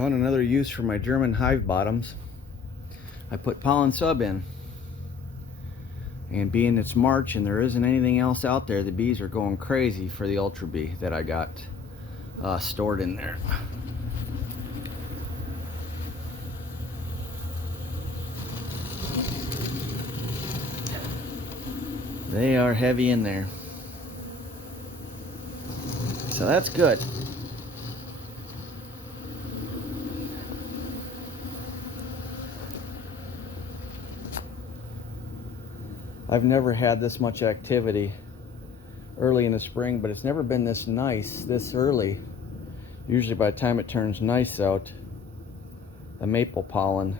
Found another use for my German hive bottoms. I put pollen sub in, and being it's March and there isn't anything else out there, the bees are going crazy for the Ultra Bee that I got stored in there. They are heavy in there, so that's good. I've never had this much activity early in the spring, but it's never been this nice this early. Usually by the time it turns nice out, the maple pollen,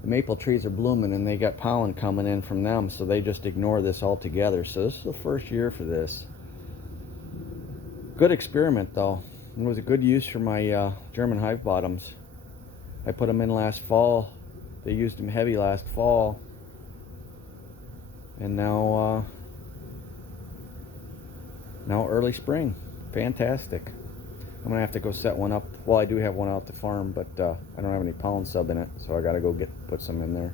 the maple trees are blooming and they got pollen coming in from them, so they just ignore this altogether. So this is the first year for this. Good experiment though. It was a good use for my German hive bottoms. I put them in last fall. They used them heavy last fall. And now early spring. Fantastic. I'm gonna have to go set one up. Well, I do have one out at the farm, but I don't have any pollen sub in it, so I gotta go put some in there.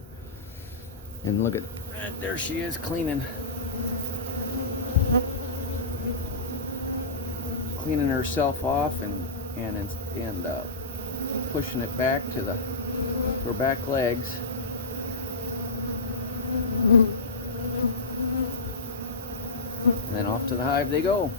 And look at, there she is cleaning herself off and pushing it back to her back legs. And then off to the hive they go.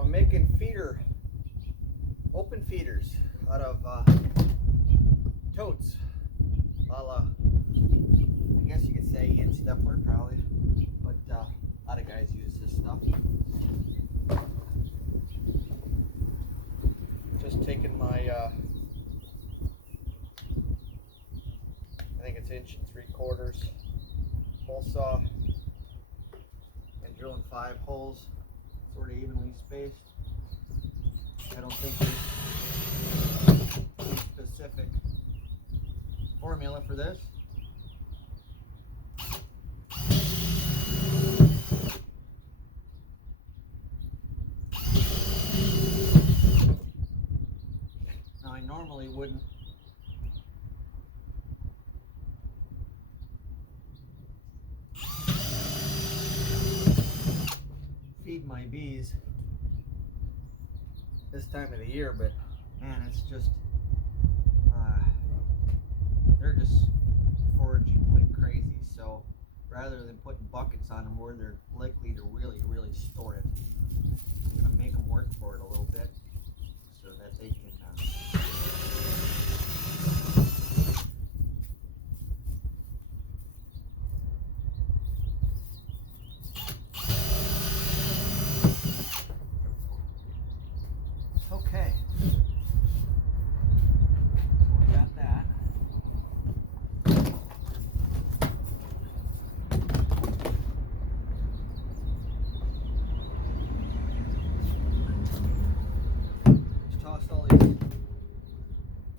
I'm making open feeders out of totes, a la, I guess you could say Ian Stepler probably, but a lot of guys use this stuff. Just taking my, I think it's 1 3/4 hole saw and drilling 5 holes. Sort of evenly spaced. I don't think there's a specific formula for this. Now I normally wouldn't feed my bees this time of the year, but man, it's just they're just foraging like crazy. So rather than putting buckets on them where they're likely to really store it, I'm gonna make them work for it a little bit so that they can okay. So I got that. Just toss all these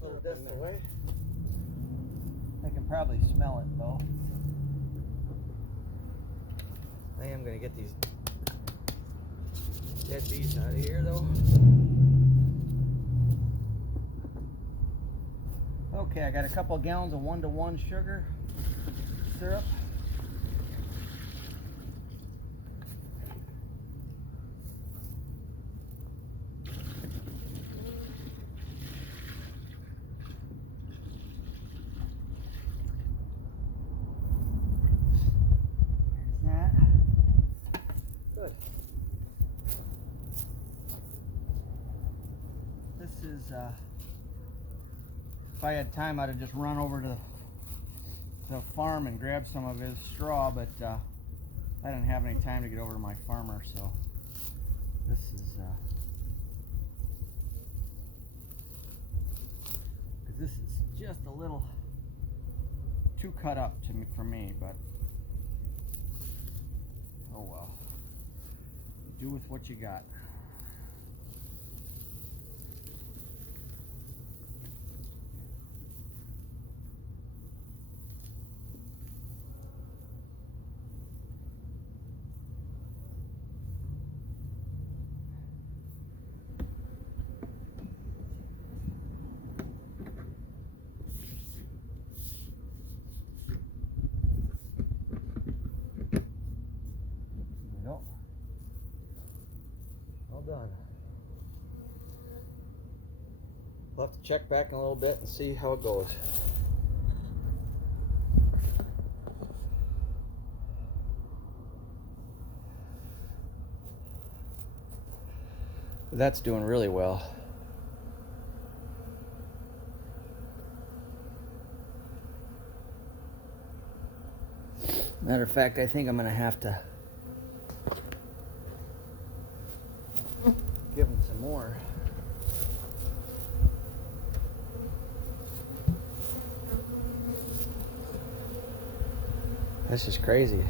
little dust away. I can probably smell it though. I am gonna get these dead bees out of here though. Okay, I got a couple of gallons of 1-to-1 sugar syrup. There's that. Good. This is, if I had time, I'd have just run over to the farm and grab some of his straw, but I didn't have any time to get over to my farmer, so this is, because this is just a little too cut up for me, but oh well. Do with what you got. All done. We'll have to check back in a little bit and see how it goes. That's doing really well. Matter of fact, I think I'm gonna have to give him some more. This is crazy.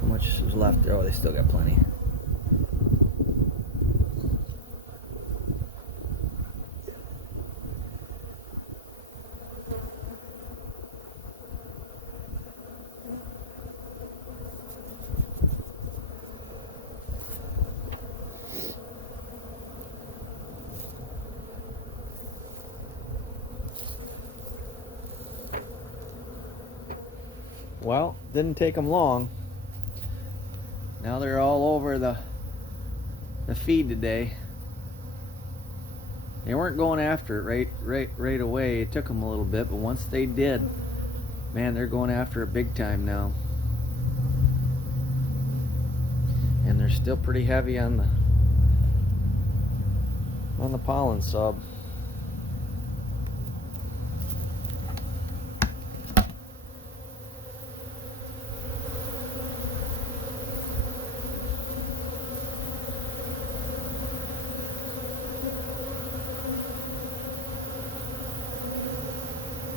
How much is left there? Oh, they still got plenty. Well, didn't take them long. Now they're all over the feed today. They weren't going after it right away. It took them a little bit, but once they did, man, they're going after it big time now. And they're still pretty heavy on the pollen sub.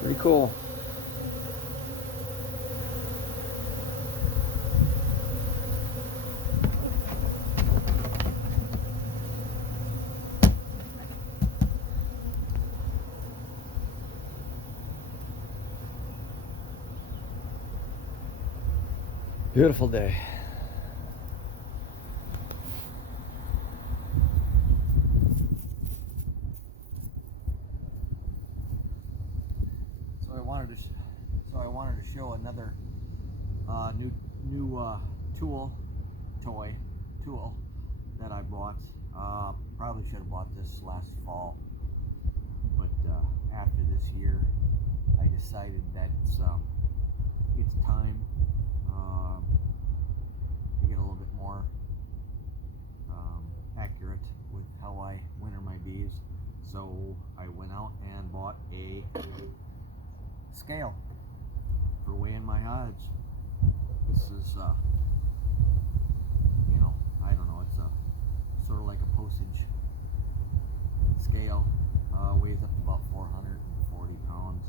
Pretty cool. Beautiful day. So I wanted to show another new tool that I bought. Probably should have bought this last fall, but after this year, I decided that it's time to get a little bit more accurate with how I winter my bees. So I went out and bought a scale for weighing my hives. This is I don't know, it's a sort of like a postage scale. Weighs up to about 440 pounds,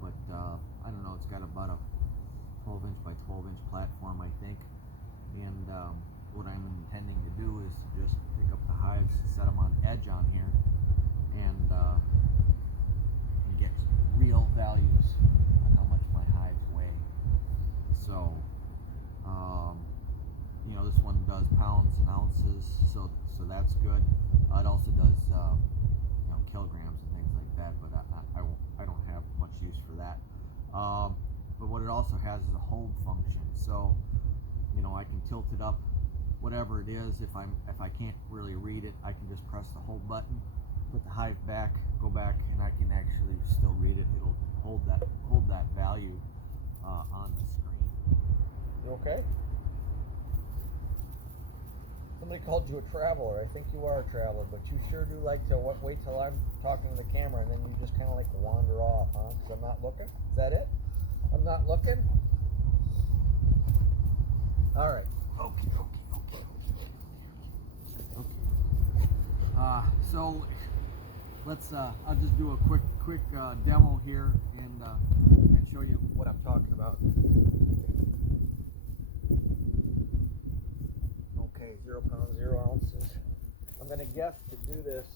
but I don't know, it's got about a 12-inch by 12-inch platform, I think. And what I'm intending to do is to just pick up the hives, set them on edge on here, and get real values on how much my hives weigh. So this one does pounds and ounces, so that's good. It also does kilograms and things like that, but I don't have much use for that. But what it also has is a hold function. So, you know, I can tilt it up, whatever it is. If I can't really read it, I can just press the hold button, put the hive back, go back, and I can actually still read it. It'll hold that value on the screen. You okay? Somebody called you a traveler. I think you are a traveler, but you sure do like to wait till I'm talking to the camera and then you just kind of like wander off, huh? Because I'm not looking? Is that it? I'm not looking? All right. Okay. So let's. I'll just do a quick demo here and show you what I'm talking about. Okay, 0 pounds, 0 ounces. I'm gonna guess to do this.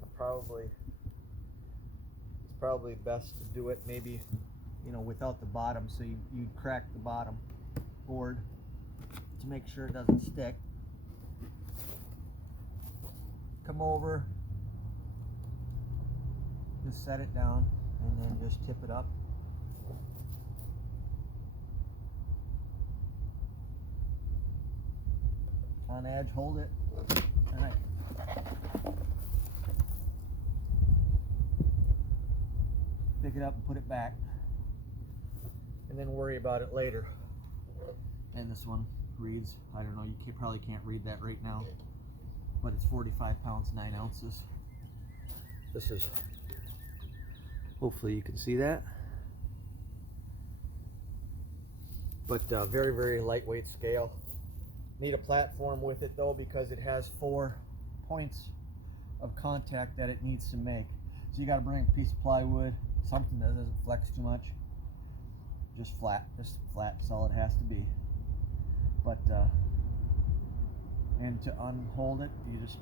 It's probably best to do it maybe, you know, without the bottom. So you crack the bottom board to make sure it doesn't stick. Come over, just set it down, and then just tip it up. On edge, hold it. All right. Pick it up and put it back, and then worry about it later. And this one reads, I don't know, you probably can't read that right now, but it's 45 pounds, 9 ounces. This is, hopefully you can see that. But very, very lightweight scale. Need a platform with it though, because it has 4 points of contact that it needs to make. So you got to bring a piece of plywood, something that doesn't flex too much. Just flat, that's all it has to be. But and to unhold it, you just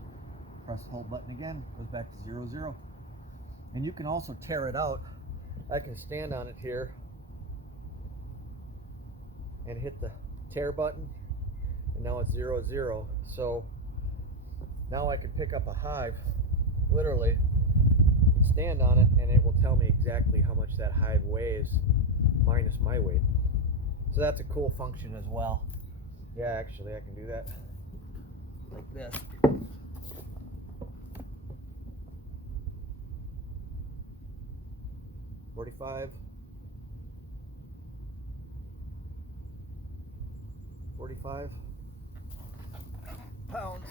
press the hold button again, goes back to 0, 0. And you can also tear it out. I can stand on it here and hit the tear button, and now it's 0, 0. So now I can pick up a hive, literally stand on it, and it will tell me exactly how much that hive weighs minus my weight. So that's a cool function as well. Yeah, actually I can do that like this. $45 pounds.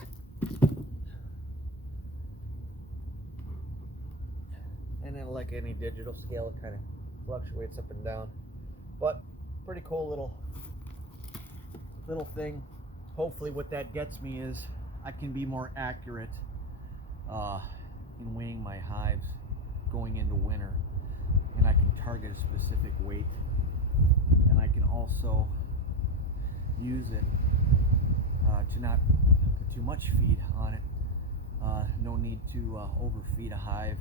And then, like any digital scale, it kind of fluctuates up and down, but pretty cool little thing. Hopefully what that gets me is I can be more accurate in weighing my hives going into winter, and I can target a specific weight, and I can also use it to not put too much feed on it. No need to overfeed a hive.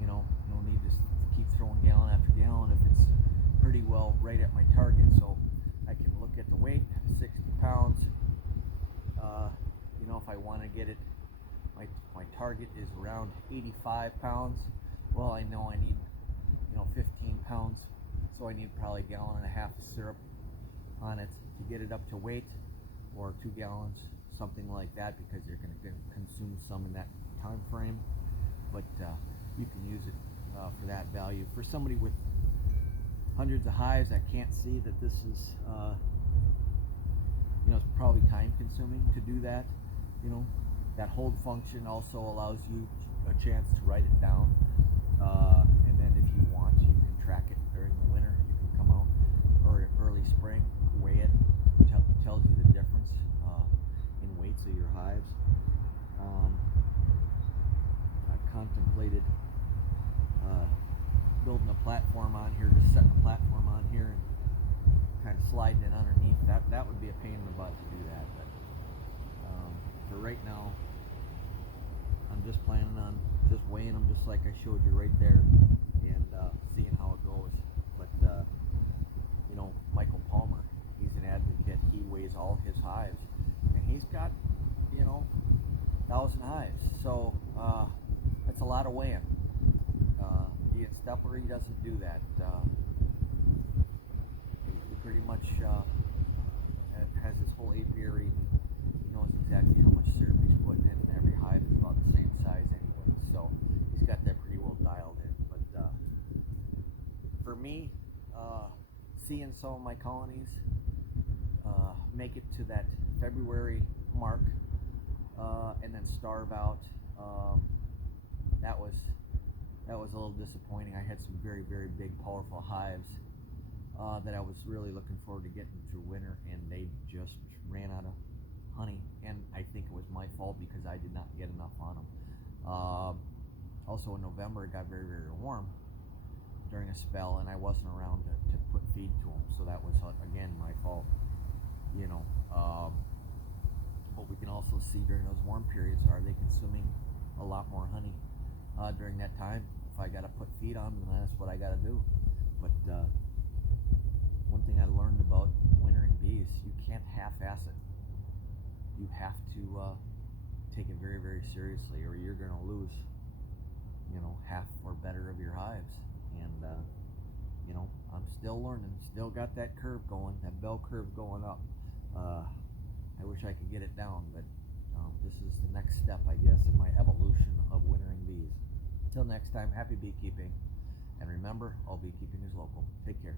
You know, no need to keep throwing gallon after gallon if it's pretty well right at my target. So I can look at the weight, 60 pounds. You know, if I want to get it, my target is around 85 pounds. Well, I know I need, you know, 15 pounds. So I need probably a gallon and a half of syrup on it to get it up to weight, or 2 gallons, something like that, because you're going to consume some in that time frame. But you can use it for that value. For somebody with hundreds of hives, I can't see that this is, you know, it's probably time consuming to do that. You know, that hold function also allows you a chance to write it down. And then if you want, you can track it during the winter. You can come out or early spring, weigh it, tells you the difference in weights of your hives. I've contemplated building a platform on here, just setting a platform on here and kind of sliding it underneath. That would be a pain in the butt to do that, but for right now, I'm just planning on just weighing them just like I showed you right there, and seeing how it goes. But you know, Michael Palmer, he's an advocate. He weighs all his hives, and he's got, you know, 1,000 hives. So of weighing. Ian Stepler, he doesn't do that. He pretty much has his whole apiary. He knows exactly how much syrup he's putting in, and every hive is about the same size anyway. So he's got that pretty well dialed in. But for me, seeing some of my colonies make it to that February mark and then starve out, that was a little disappointing. I had some very, very big, powerful hives that I was really looking forward to getting through winter, and they just ran out of honey. And I think it was my fault because I did not get enough on them. Also in November, it got very, very warm during a spell, and I wasn't around to put feed to them, so that was again my fault. You know, but we can also see during those warm periods, are they consuming a lot more honey during that time? If I got to put feed on them, then that's what I got to do. But one thing I learned about wintering bees, you can't half-ass it. You have to take it very, very seriously, or you're going to lose, you know, half or better of your hives. And you know, I'm still learning, still got that curve going, that bell curve going up. I wish I could get it down, but this is the next step, I guess, in my evolution of wintering bees. Until next time, happy beekeeping, and remember, all beekeeping is local. Take care.